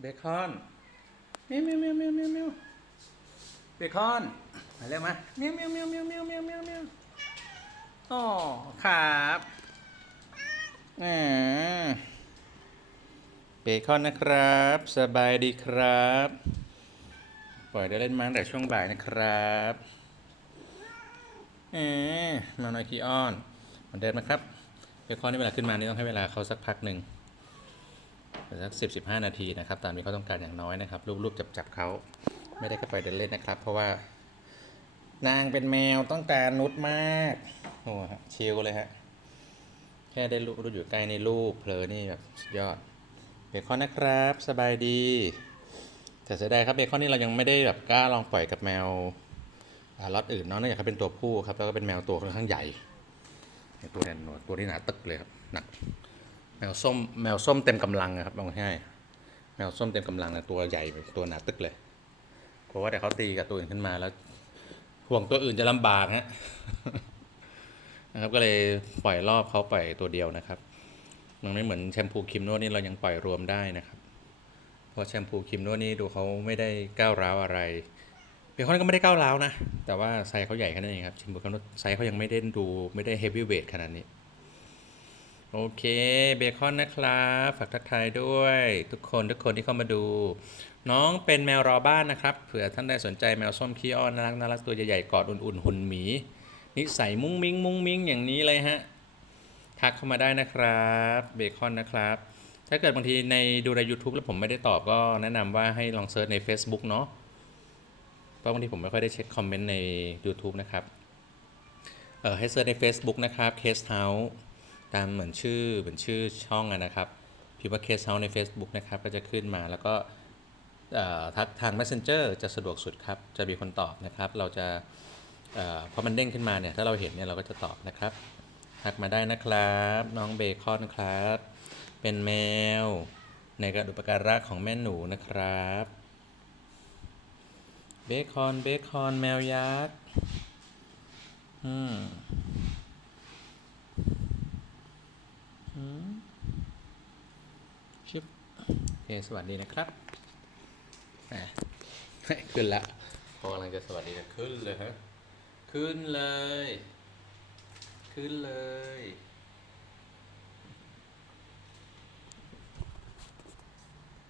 เบคอนเมียวเมียวเมียวเมียวเมียวเมียวเบคอนมาเร็วมาเมียวเมียวเมียวเมียวเมียวเมียวเมียวเมียวอ๋อครับอ่าเบคอนนะครับ สบายดีครับ ปล่อยได้เล่นมาตั้งแต่ช่วงบ่ายนะครับเอ๊มาหน่อยคีออนเหมือนเดิมนะครับเบคอนนี่เวลาขึ้นมานี่ต้องให้เวลาเขาสักพักหนึ่ง สักสิบสิบห้านาทีนะครับตามที่เขาต้องการอย่างน้อยนะครับรูปๆจับๆเขาไม่ได้แค่ปล่อยเดินเล่นนะครับ เพราะว่านางเป็นแมวต้องการนุชมากโอ้โหฮะชิลเลยฮะแค่ได้รู้รู้อยู่ใกล้ในรูปเพลอนี่แบบสุดยอดเบคอนนะครับ สบายดี แต่เสียดายครับเบคอนนี่เรายังไม่ได้แบบกล้าลองปล่อยกับแมวล็อตอื่นเนาะเนื่องจากเขาเป็นตัวผู้ครับแล้วก็เป็นแมวตัวค่อนข้างใหญ่ตัวเนี่ยหนวดตัวที่หนาตึกเลยครับหนัก แมวส้มแมวส้มเต็มกำลังอะครับลองให้แมวส้มเต็มกำลังอะตัวใหญ่ตัวหนาตึกเลยกลัวว่าเดี๋ยวเขาตีกับตัวอื่นขึ้นมาแล้ว ห่วงตัวอื่นจะลำบากฮะนะครับก็เลยปล่อยรอบเขาปล่อยตัวเดียวนะครับ มันไม่เหมือนแชมพูครีมนวดนี่เรายังปล่อยรวมได้นะครับเพราะแชมพูครีมนวดนี่ดูเขาไม่ได้ก้าวร้าวอะไรเบคอนก็ไม่ได้ก้าวร้าวนะแต่ว่าไซส์เขาใหญ่แค่นั้นเองครับแชมพูครีมนวดไซส์เขายังไม่ได้ดูไม่ได้เฮฟวี่เวทขนาดนี้ โอเคเบคอนนะครับฝากทักทายด้วย ทุกคนทุกคนที่เข้ามาดู น้องเป็นแมวรอบ้านนะครับเผื่อท่านใดสนใจแมวส้มขี้อ้อนน่ารักน่ารักตัวใหญ่ๆกอดอุ่นๆหุ่นหมี นิสัยมุ้งมิ้งมุ้งมิ้งอย่างนี้เลยฮะทักเข้ามาได้นะครับเบคอนนะครับ ถ้าเกิดบางทีในดูใน YouTube แล้วผมไม่ได้ตอบก็แนะนำว่าให้ลองเซิร์ชใน Facebook เนาะเพราะบางทีผมไม่ค่อยได้เช็คคอมเมนต์ใน YouTube นะครับเออให้เซิร์ชใน Facebook นะครับ Case House ตามเหมือนชื่อเหมือนชื่อช่องนะครับพิมพ์ว่า Case House ใน Facebook นะครับก็จะขึ้นมาแล้วก็ทักทาง Messenger จะสะดวกสุดครับ จะมีคนตอบนะครับ เราจะเอ่อพอมันเด้งขึ้นมาเนี่ย ถ้าเราเห็นเนี่ยเราก็จะตอบนะครับ ทักมาได้นะครับ น้องเบคอนครับ เป็นแมว ในกระดูกปการะของแม่หนูนะครับ เบคอน เบคอน แมวยักษ์ อืมอืม ชิบโอเคสวัสดีนะครับแหมขึ้นละพอกำลังจะสวัสดีจะขึ้นเลยฮะขึ้นเลย ขึ้นเลย